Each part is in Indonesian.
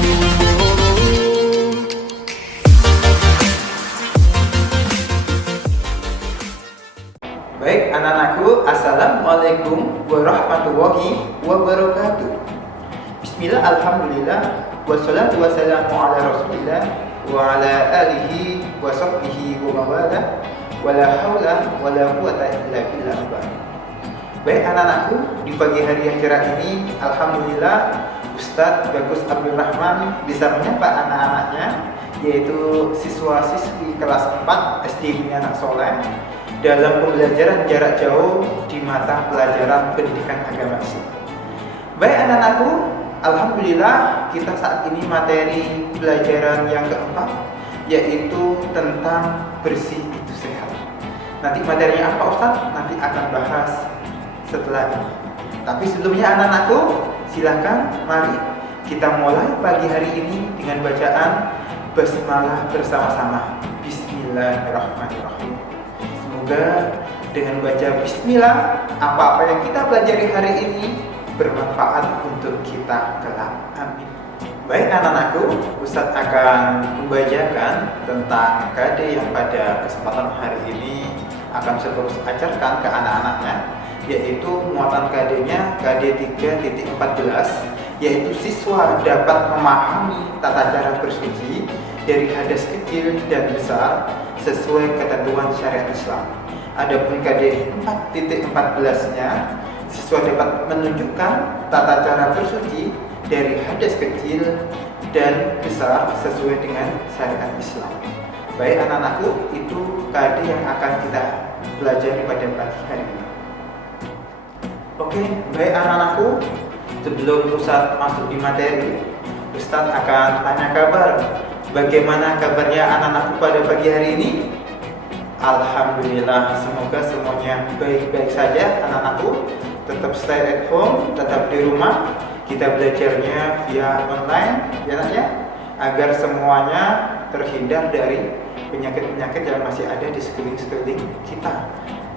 Baik anak-anakku, Assalamualaikum warahmatullahi wabarakatuh. Bismillah, alhamdulillah, wassalatu wassalamu ala rasulillah wa ala alihi wa sahbihi wa mawalah, wala hawla wala quwata illa billah. Baik anak-anakku, di pagi hari yang cerah ini, alhamdulillah Ustadz Bagus Abdul Rahman bisa menyapa anak-anaknya, yaitu siswa-siswi kelas 4 SD Bumi Anak Soleh, dalam pembelajaran jarak jauh di mata pelajaran pendidikan agama Islam. Baik anak-anakku, alhamdulillah kita saat ini materi pelajaran yang keempat, yaitu tentang bersih itu sehat. Nanti materinya apa Ustaz? Nanti akan bahas setelah ini. Tapi sebelumnya anak-anakku, silakan mari kita mulai pagi hari ini dengan bacaan basmalah bersama-sama. Bismillahirrahmanirrahim. Semoga dengan baca bismillah, apa-apa yang kita pelajari hari ini bermanfaat untuk kita kelak. Amin. Baik anak-anakku, Ustadz akan membacakan tentang KD yang pada kesempatan hari ini akan saya terus ajarkan ke anak-anaknya, yaitu muatan KD-nya KD 3.14, yaitu siswa dapat memahami tata cara bersuci dari hadas kecil dan besar sesuai ketentuan syariat Islam. Adapun KD 4.14-nya, siswa dapat menunjukkan tata cara bersuci dari hadas kecil dan besar sesuai dengan syariat Islam. Baik anak-anakku, itu KD yang akan kita pelajari pada pagi hari ini. Oke, baik anak-anakku, sebelum Ustadz masuk di materi, Ustadz akan tanya kabar. Bagaimana kabarnya anak-anakku pada pagi hari ini? Alhamdulillah, semoga semuanya baik-baik saja anak-anakku. Tetap stay at home, tetap di rumah. Kita belajarnya via online, ya, agar semuanya terhindar dari penyakit-penyakit yang masih ada di sekeliling kita.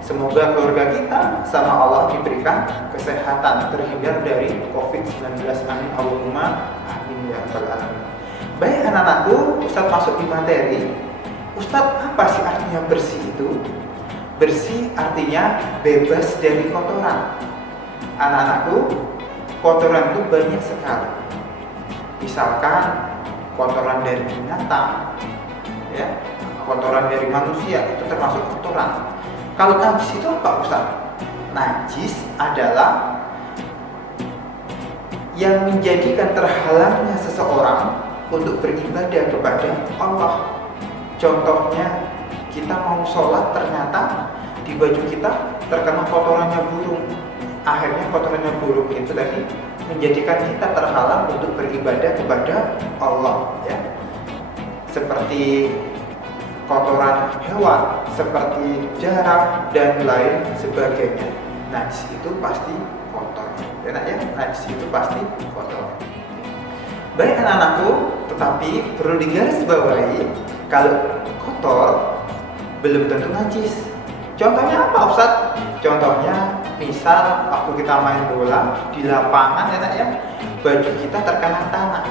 Semoga keluarga kita sama Allah diberikan kesehatan, terhindar dari COVID-19. Amin Allahumma amin ya rabbal alamin. Baik anak-anakku, Ustadz masuk di materi. Ustadz, apa sih artinya bersih itu? Bersih artinya bebas dari kotoran. Anak-anakku, kotoran itu banyak sekali. Misalkan kotoran dari binatang, ya, kotoran dari manusia, itu termasuk kotoran. Kalau najis itu apa Ustaz? Najis adalah yang menjadikan terhalangnya seseorang untuk beribadah kepada Allah. Contohnya, kita mau sholat, ternyata di baju kita terkena kotorannya burung. Akhirnya kotorannya burung itu tadi menjadikan kita terhalang untuk beribadah kepada Allah, ya. Seperti kotoran hewan, seperti jarak dan lain sebagainya. Najis itu pasti kotor, ya, najis itu pasti kotor. Baik anak-anakku, tetapi perlu digarisbawahi, kalau kotor belum tentu najis. Contohnya apa Ustaz? Contohnya misal waktu kita main bola di lapangan, ya, baju kita terkena tanah.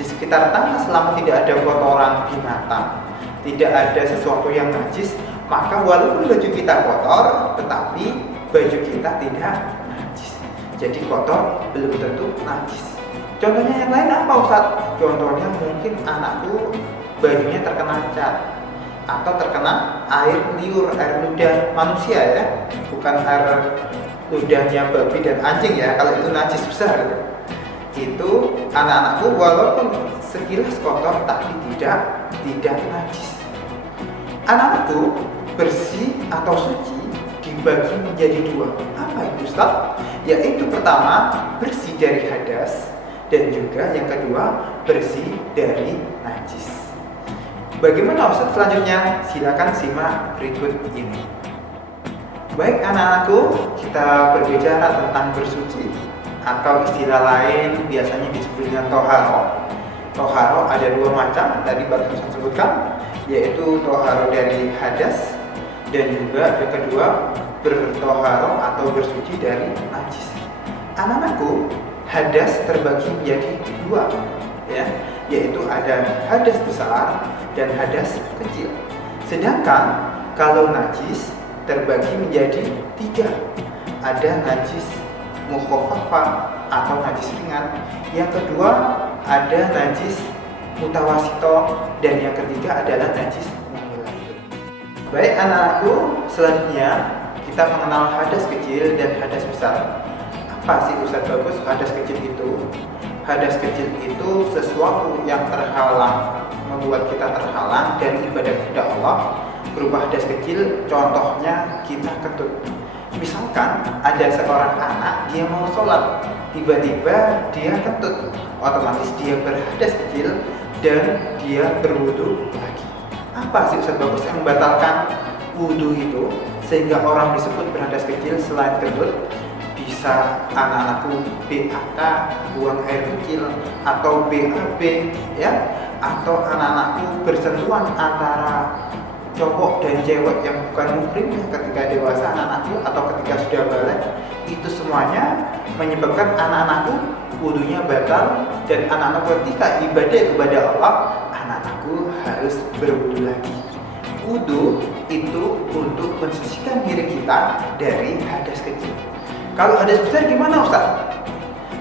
Di sekitar tanah selama tidak ada kotoran binatang, tidak ada sesuatu yang najis, maka walaupun baju kita kotor, tetapi baju kita tidak najis. Jadi kotor belum tentu najis. Contohnya yang lain apa Ustaz? Contohnya mungkin anakku bajunya terkena cat atau terkena air liur, air ludah manusia, ya, bukan air ludahnya babi dan anjing, ya. Kalau itu najis besar, itu anak-anakku walaupun sekilas kotor tapi tidak najis. Anak-anakku, bersih atau suci dibagi menjadi dua. Apa itu Ustaz? Yaitu pertama, bersih dari hadas, dan juga yang kedua, bersih dari najis. Bagaimana Ustaz selanjutnya? Silakan simak berikut ini. Baik anak-anakku, kita berbicara tentang bersuci, atau istilah lain biasanya disebut dengan toharo. Toharo ada dua macam, tadi baru saya sebutkan, yaitu toharo dari hadas, dan juga yang kedua bertoharo atau bersuci dari najis. Anak-anakku, hadas terbagi menjadi dua. ya, yaitu ada hadas besar dan hadas kecil. Sedangkan kalau najis terbagi menjadi 3. Ada najis mukhaffafah atau najis ringan, yang kedua ada najis mutawasito, dan yang ketiga adalah najis mughalladh. Baik anak-anakku, selanjutnya kita mengenal hadas kecil dan hadas besar. Apa sih Ustadz Bagus hadas kecil itu? Hadas kecil itu sesuatu yang terhalang, membuat kita terhalang dari ibadah kepada Allah, berupa hadas kecil. Contohnya kita kentut. Misalkan ada seorang anak, dia mau sholat, tiba-tiba dia kentut, otomatis dia berhadas kecil dan dia berwudu lagi. Apa sih Ustadz Bagus yang membatalkan wudu itu sehingga orang disebut berhadas kecil selain kentut? Bisa anak-anakku BAK, buang air kecil, atau BAB, ya, atau anak-anakku bersentuhan antara cowok dan cewek yang bukan muhrim ketika dewasa, anak-anakku, atau ketika sudah balik. Itu semuanya menyebabkan anak-anakku wudunya batal, dan anak-anakku ketika ibadah kepada Allah, anak-anakku harus berwudu lagi. Wudu itu untuk mensucikan diri kita dari hadas kecil. Kalau hadas besar gimana Ustaz?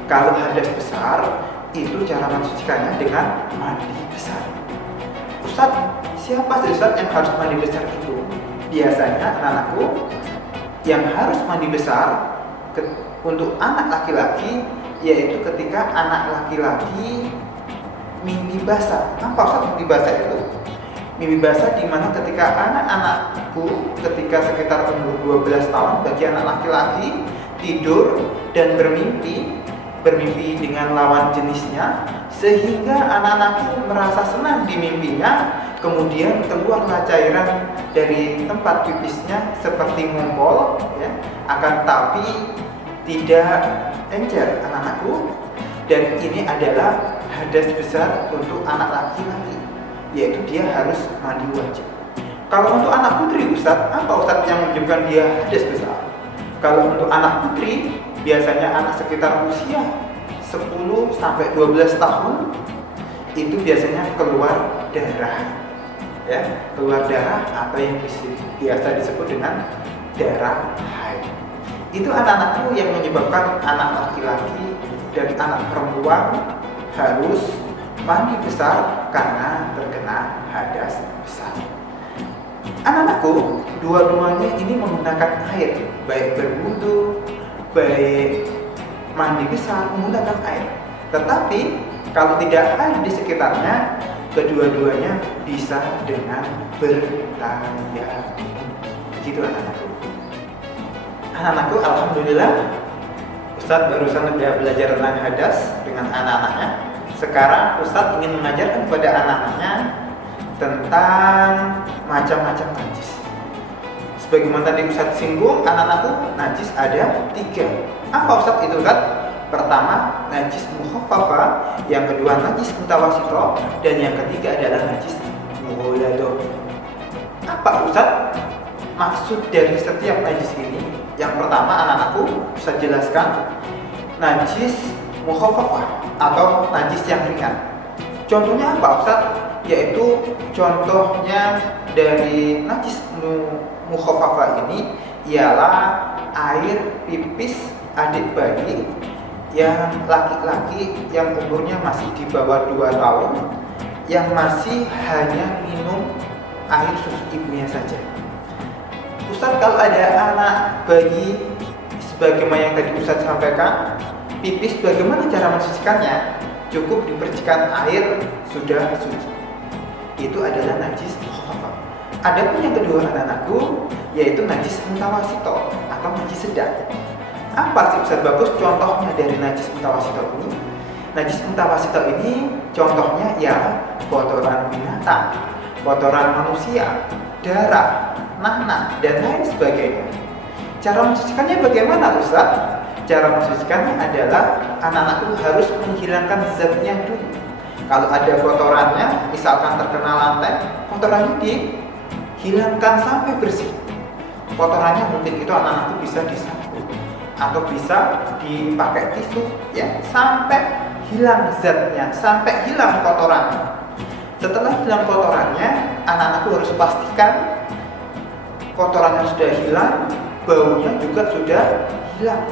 Kalau hadas besar itu cara mensucikannya dengan mandi besar. Ustaz, siapa sih Ustaz yang harus mandi besar itu? Biasanya anak-anakku yang harus mandi besar untuk anak laki-laki, yaitu ketika anak laki-laki mimpi basah. Apa Ustaz mimpi basah itu? Mimpi basah dimana ketika anak-anakku ketika sekitar umur 12 tahun, bagi anak laki-laki, tidur dan bermimpi dengan lawan jenisnya, sehingga anak-anakku merasa senang di mimpinya, kemudian keluarlah cairan dari tempat pipisnya seperti ngumpul, ya, akan tapi tidak encer anak-anakku, dan ini adalah hadas besar untuk anak laki-laki, yaitu dia harus mandi wajib. Kalau untuk anak putri Ustadz, apa Ustadz yang menyebabkan dia hadas besar? Kalau untuk anak putri, biasanya anak sekitar usia 10-12 tahun, itu biasanya keluar darah, ya, keluar darah atau yang biasa disebut dengan darah haid. Itu anak-anakku yang menyebabkan anak laki-laki dan anak perempuan harus mandi besar karena terkena hadas besar. Anak-anakku, dua-duanya ini menggunakan air, baik berwudu, baik mandi besar menggunakan air. Tetapi kalau tidak ada di sekitarnya, kedua-duanya bisa dengan bertayamum. Begitu anak-anakku. Anak-anakku, alhamdulillah, Ustadz barusan sudah belajar tentang hadas dengan anak-anaknya. Sekarang Ustadz ingin mengajarkan kepada anak-anaknya tentang macam-macam najis. Sebagaimana tadi Ustadz singgung, anak-anakku, najis ada 3. Apa Ustadz itu Ustadz? Pertama, najis mukhaffafah, yang kedua najis mutawasito, dan yang ketiga adalah najis mughalladh. Apa Ustadz maksud dari setiap najis ini? Yang pertama, anak-anakku bisa jelaskan najis mukhaffafah atau najis yang ringan. Contohnya apa Ustadz? Yaitu contohnya dari najis mukhaffafah ini ialah air pipis adik bayi yang laki-laki yang umurnya masih di bawah 2 tahun, yang masih hanya minum air susu ibunya saja. Ustadz, kalau ada anak bayi sebagaimana yang tadi Ustadz sampaikan, pipis bagaimana cara mensucikannya? Cukup dipercikan air sudah suci. Itu adalah najis mukhaffafah. Adapun yang kedua anak-anakku, yaitu najis mutawasito atau najis sedang. Apa sih Ustadz Bagus contohnya dari najis mutawasito ini? Najis mutawasito ini contohnya ya kotoran binatang, kotoran manusia, darah, nanah, dan lain sebagainya. Cara mensucikannya bagaimana Ustadz? Cara mensucikannya adalah anak-anakku harus menghilangkan zatnya dulu. Kalau ada kotorannya, misalkan terkena lantai, kotorannya dihilangkan sampai bersih. Kotorannya mungkin itu anak-anakku bisa disapu atau bisa dipakai tisu, ya, sampai hilang zatnya, sampai hilang kotorannya. Setelah hilang kotorannya, anak-anakku harus pastikan kotorannya sudah hilang, baunya juga sudah hilang.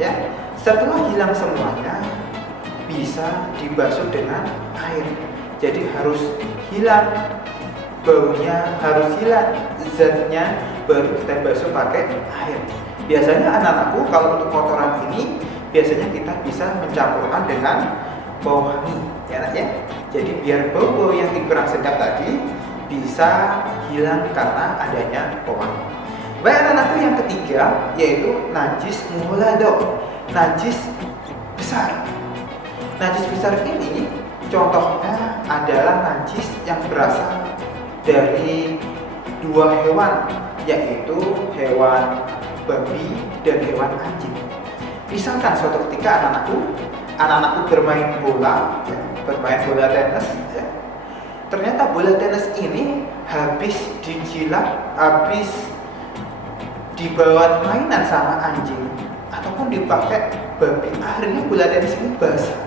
Ya, setelah hilang semuanya, bisa dibasuh dengan air. Jadi harus hilang baunya, harus hilang zatnya, baru kita basuh pakai air. Biasanya anak-anakku kalau untuk kotoran ini, biasanya kita bisa mencampurkan dengan pewangi, ya, ya. Jadi biar bau-bau yang kurang sedap tadi bisa hilang karena adanya pewangi. Baik anak-anakku, yang ketiga yaitu najis muhladho, najis besar. Najis besar ini contohnya adalah najis yang berasal dari dua hewan, yaitu hewan babi dan hewan anjing. Misalkan suatu ketika anak-anakku bermain bola, ya, bermain bola tenis, ya. Ternyata bola tenis ini habis dijilat, habis dibawa mainan sama anjing ataupun dipakai babi, akhirnya bola tenis ini basah.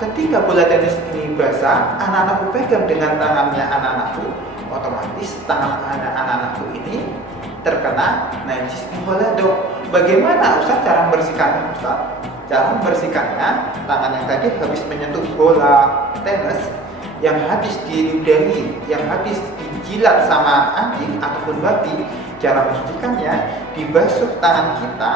Ketika bola tenis ini basah, anak-anakku pegang dengan tangannya anak-anakku, otomatis tangan anak-anakku ini terkena najis muhladho. Bagaimana Ustaz cara membersihkannya, Ustaz? Cara membersihkannya, tangan yang tadi habis menyentuh bola tenis, yang habis diludahi, yang habis dijilat sama anjing ataupun babi, cara membersihkannya dibasuh tangan kita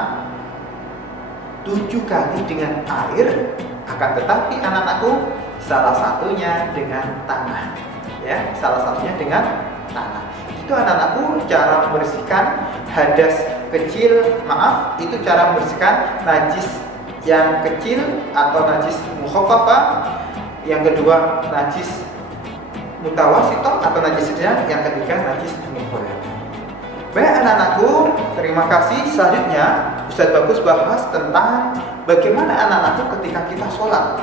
7 kali dengan air, akan tetapi anak-anakku salah satunya dengan tanah, ya, salah satunya dengan tanah. Itu anak-anakku cara membersihkan hadas kecil, itu cara membersihkan najis yang kecil atau najis mukhaffafah. Yang kedua najis mutawasito atau najis sedang, yang ketiga najis muhladho. Baik anak-anakku, terima kasih. Selanjutnya Ustaz Bagus bahas tentang bagaimana anak-anakku ketika kita sholat,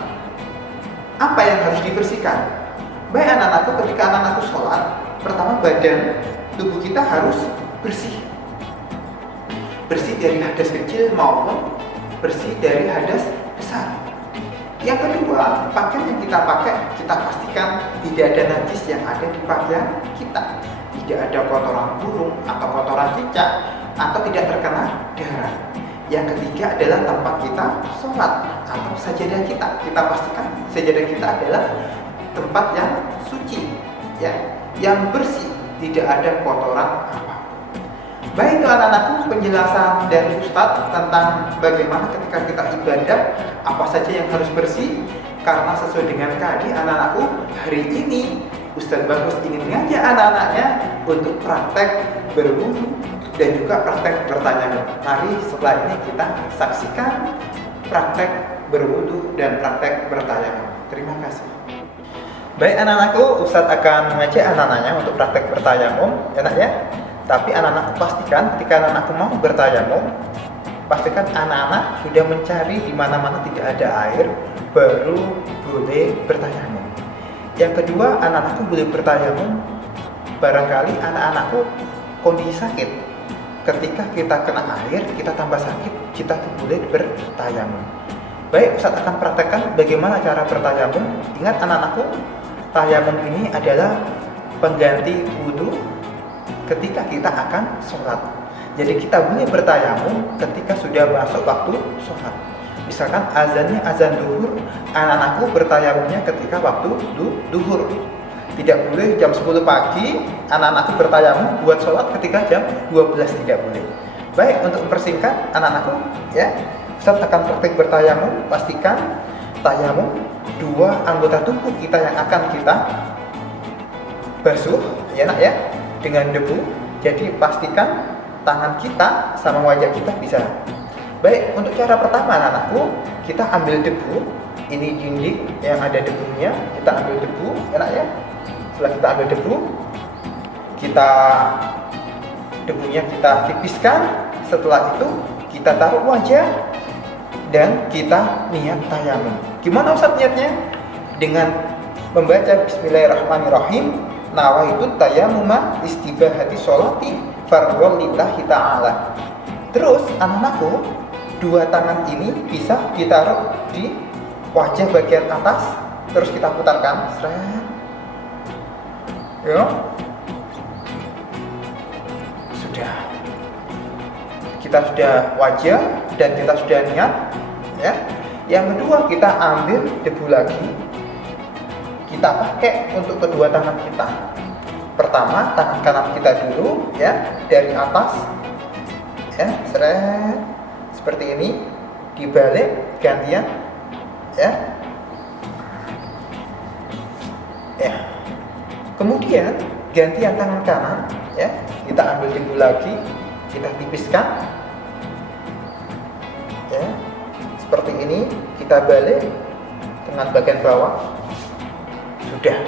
apa yang harus dibersihkan. Baik anak-anakku, ketika anak-anakku sholat, pertama badan tubuh kita harus bersih, bersih dari hadas kecil maupun bersih dari hadas besar. Yang kedua, pakaian yang kita pakai, kita pastikan tidak ada najis yang ada di pakaian kita, tidak ada kotoran burung atau kotoran cicak, atau tidak terkena darah. Yang ketiga adalah tempat kita sholat atau sajadah kita. Kita pastikan sajadah kita adalah tempat yang suci, ya, yang bersih, tidak ada kotoran apa. Baik itu anak-anakku, penjelasan dari Ustadz tentang bagaimana ketika kita ibadah, apa saja yang harus bersih. Karena sesuai dengan KD anak-anakku, hari ini Ustadz Bagus ingin mengajak anak-anaknya untuk praktek berwudu dan juga praktek bertanya. Mari setelah ini kita saksikan praktek berwudu dan praktek bertanya. Terima kasih. Baik anak-anakku, Ustadz akan mengajak anak-anaknya untuk praktek bertayamum, enak ya? Tapi anak-anakku pastikan ketika anak-anakku mau bertayamum, pastikan anak-anak sudah mencari di mana-mana tidak ada air, baru boleh bertayamum. Yang kedua, anak-anakku boleh bertayamum barangkali anak-anakku kondisi sakit. Ketika kita kena air, kita tambah sakit, kita boleh bertayamum. Baik, Ustadz akan praktekkan bagaimana cara bertayamum. Ingat anak-anakku, tayamum ini adalah pengganti wudhu ketika kita akan sholat. Jadi kita boleh bertayamum ketika sudah masuk waktu sholat. Misalkan azannya azan duhur, anak-anakku bertayamumnya ketika waktu duhur. Tidak boleh jam 10 pagi anak-anakku bertayamum buat sholat ketika jam 12, tidak boleh. Baik, untuk mempersingkat anak-anakku, ya, Ustaz akan praktik bertayamum. Pastikan tayamum dua anggota tubuh kita yang akan kita basuh, ya nak ya, dengan debu. Jadi pastikan tangan kita sama wajah kita bisa. Baik, untuk cara pertama anak-anakku, kita ambil debu. Ini dinding yang ada debunya, kita ambil debu, enak ya. Setelah kita ambil debunya kita tipiskan. Setelah itu kita taruh wajah dan kita niat tayamum. Gimana Ustaz niatnya? Dengan membaca Bismillahirrahmanirrahim. Nawaitu tayammuma istibahati sholati fardhon lillahi ta'ala. Terus anak-anakku, dua tangan ini bisa ditaruh di wajah bagian atas, terus kita putarkan, seret. Ya. Sudah. Kita sudah wajah dan kita sudah niat, ya. Yang kedua, kita ambil debu lagi. Kita pakai untuk kedua tangan kita. Pertama, tangan kanan kita dulu, ya, dari atas, ya, seret, seperti ini, dibalik, gantian, ya, ya. Kemudian gantian tangan kanan, ya, kita ambil debu lagi, kita tipiskan, ya, seperti ini, kita balik dengan bagian bawah. Sudah.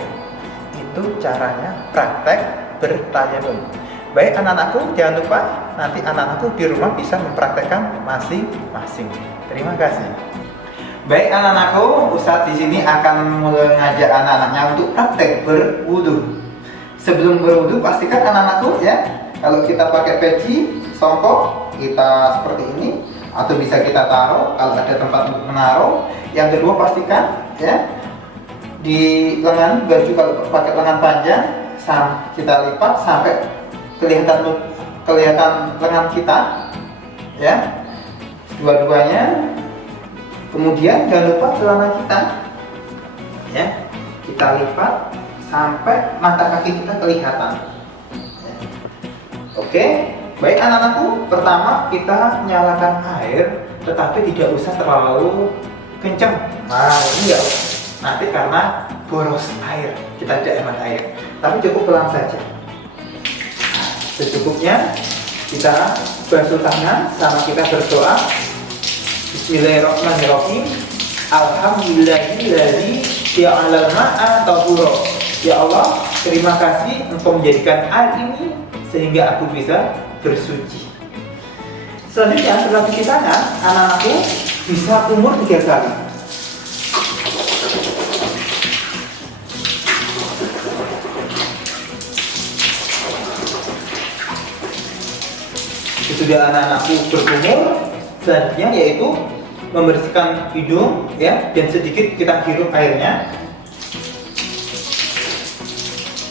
Itu caranya praktek bertayamum. Baik anak-anakku, jangan lupa nanti anak-anakku di rumah bisa mempraktekkan masing-masing. Terima kasih. Baik anak-anakku, Ustadz di sini akan mengajak anak-anaknya untuk praktek berwudu. Sebelum berwudu, pastikan anak-anakku, ya, kalau kita pakai peci, songkok, kita seperti ini, atau bisa kita taruh kalau ada tempat untuk menaruh. Yang kedua, pastikan, ya, di lengan baju kalau pakai lengan panjang, kita lipat sampai kelihatan lengan kita, ya, dua-duanya. Kemudian jangan lupa celana kita, ya, kita lipat sampai mata kaki kita kelihatan, ya. Oke, baik anak-anakku, pertama kita nyalakan air, tetapi tidak usah terlalu kencang. Nah, ini ya, nanti karena boros air, kita tidak hemat air, tapi cukup pelan saja. Secukupnya kita basuh tangan sama kita berdoa. Bismillahirrahmanirrahim. Alhamdulillahilladzi ja'alal ma'a tahura. Ya Allah, terima kasih Engkau menjadikan air ini sehingga aku bisa bersuci. Selanjutnya setelah cuci tangan, anak-anakku bisa kumur 3 kali. Sesudah anak-anakku berkumur, selanjutnya yaitu membersihkan hidung, ya, dan sedikit kita hirup airnya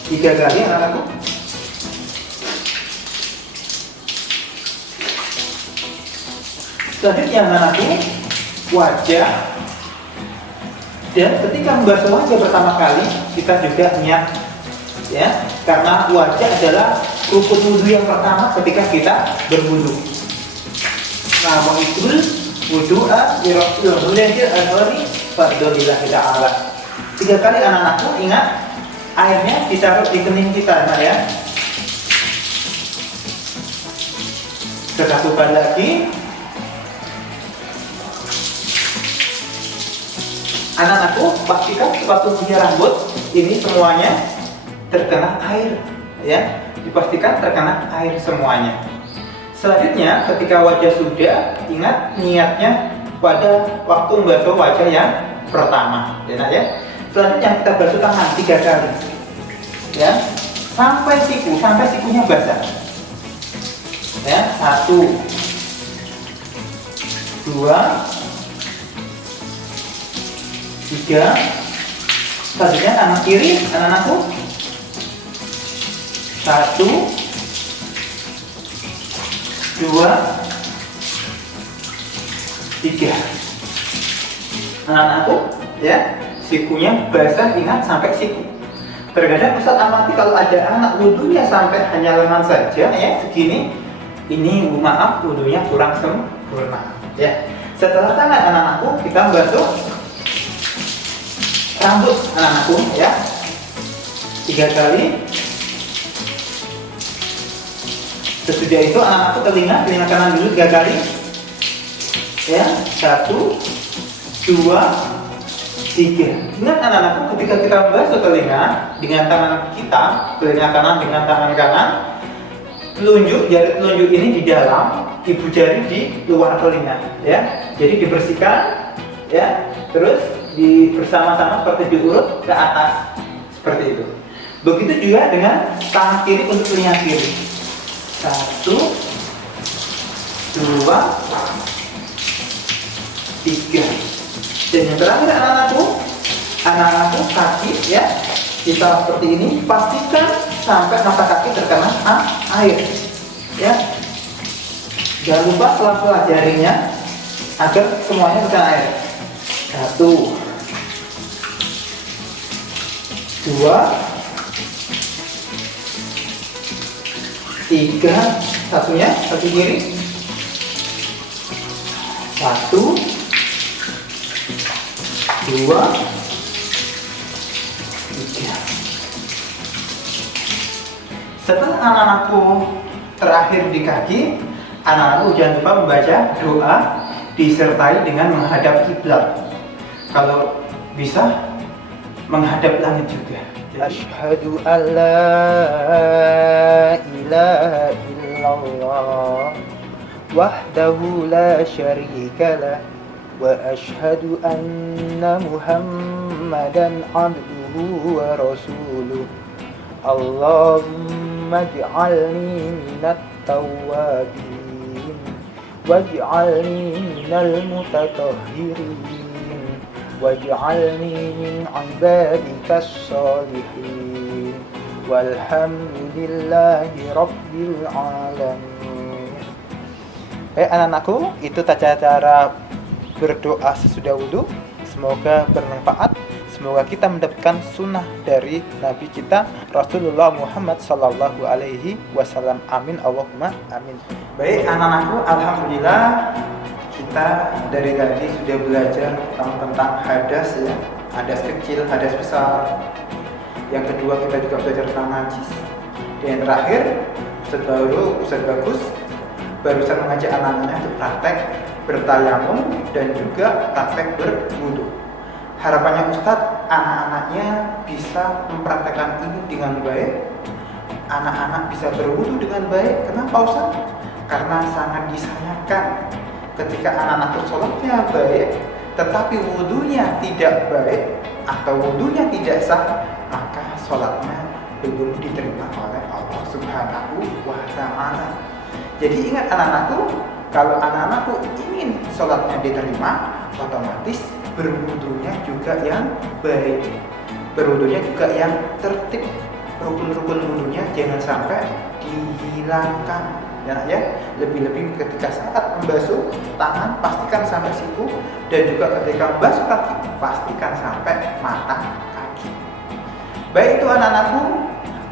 3 kali anak-anakku. Selanjutnya anak-anakku, wajah, dan ketika membasuh wajah pertama kali kita juga niat, ya, karena wajah adalah rukun wudhu yang pertama ketika kita berwudhu. Nama itu wudhu'a birafil hulanjir al-hori fardolillah ta'ala. 3 kali anak-anakku, ingat airnya ditaruh di kening kita, nah, ya. Satu kali lagi. Anak-anakku, pastikan sepatu punya rambut ini semuanya terkena air, ya, dipastikan terkena air semuanya. Selanjutnya, ketika wajah sudah, ingat niatnya pada waktu membasuh wajah yang pertama, ya, ya. Selanjutnya kita basuh tangan 3 kali, ya, sampai sikunya basah, ya. 1, 2, 3. Selanjutnya tangan kiri anak-anakku. 1, 2, 3. Anak-anakku, ya, sikunya basah, ingat sampai siku. Terkadang Ustaz amati kalau ada anak wudhunya sampai hanya lengan saja, ya, segini, ini maaf wudhunya kurang sempurna, ya. Setelah tangan anak-anakku, kita basuh rambut anak-anakku, ya, 3 kali. Sesudah itu anak-anakku telinga kanan dulu 3 kali, ya. 1, 2, 3. Ingat anak-anakku, ketika kita membasuh telinga dengan tangan kita, telinga kanan dengan tangan kanan, jari telunjuk ini di dalam, ibu jari di luar telinga, ya. Jadi dibersihkan, ya, terus bersama-sama seperti diurut ke atas, seperti itu. Begitu juga dengan tangan kiri untuk telinga kiri. 1, 2, 3. Dan yang terakhir anak-anakku kaki ya, kita seperti ini, pastikan sampai mata kaki terkena air ya. Jangan lupa sela-sela jarinya agar semuanya terkena air. 1, 2, 3, satunya kaki kiri. 1, 2, 3. Setelah anak-anakku terakhir di kaki, anak-anakku jangan lupa membaca doa disertai dengan menghadap kiblat. Kalau bisa menghadap langit juga. Asyhadu an la ilaha illallah wahdahu la syarika lah wa asyhadu anna Muhammadan abduhu wa rasuluh. Allahumma ij'alni minat tawwabin waj'alni minal mutatahhirin waj'alni min ibadikas sholihin walhamdulillahi rabbil alamin. Baik anak-anakku, itu tata cara berdoa sesudah wudhu. Semoga bermanfaat. Semoga kita mendapatkan sunnah dari Nabi kita Rasulullah Muhammad Sallallahu Alaihi Wasallam. Amin Allahumma amin. Baik anak-anakku, alhamdulillah kita dari tadi sudah belajar tentang hadas ya, hadas kecil, hadas besar. Yang kedua kita juga belajar tentang najis. Dan yang terakhir Ustaz Bagus barusan mengajak anak-anaknya untuk praktek bertayamum dan juga praktek berwudu. Harapannya Ustadz, anak-anaknya bisa mempraktekkan ini dengan baik. Anak-anak bisa berwudu dengan baik. Kenapa Ustadz? Karena sangat disayangkan ketika anak-anak sholatnya baik, tetapi wudunya tidak baik atau wudunya tidak sah, maka sholatnya belum diterima oleh Allah Subhanahu wa Ta'ala. Jadi ingat anak-anakku, kalau anak-anakku ingin sholatnya diterima, otomatis berwudunya juga yang baik, berwudunya juga yang tertib, rukun-rukun wudunya jangan sampai dihilangkan ya. Lebih-lebih ketika saat membasuh tangan pastikan sampai siku, dan juga ketika membasuh kaki pastikan sampai mata kaki. Baik itu anak-anakku,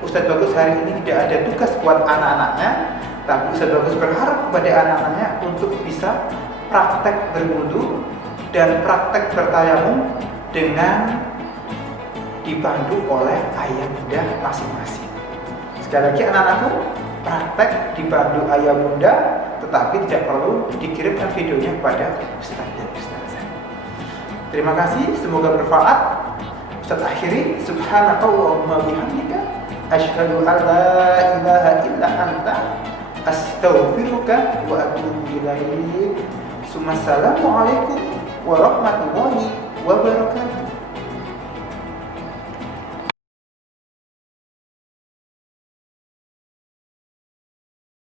Ustadz Bagus hari ini tidak ada tugas buat anak-anaknya, tapi Ustadz Bagus berharap kepada anak-anaknya untuk bisa praktek berwudu dan praktek bertayamum dengan dipandu oleh ayah bunda masing-masing. Sekali lagi anak-anakku, praktek dipandu ayah bunda, tetapi tidak perlu dikirimkan videonya kepada Ustaz dan Ustazah. Terima kasih, semoga bermanfaat. Ustaz akhiri, subhanakallahumma bihamdika asyhadu an la ilaha illa anta astaghfiruka wa atubu ilaik. Assalamualaikum warahmatullahi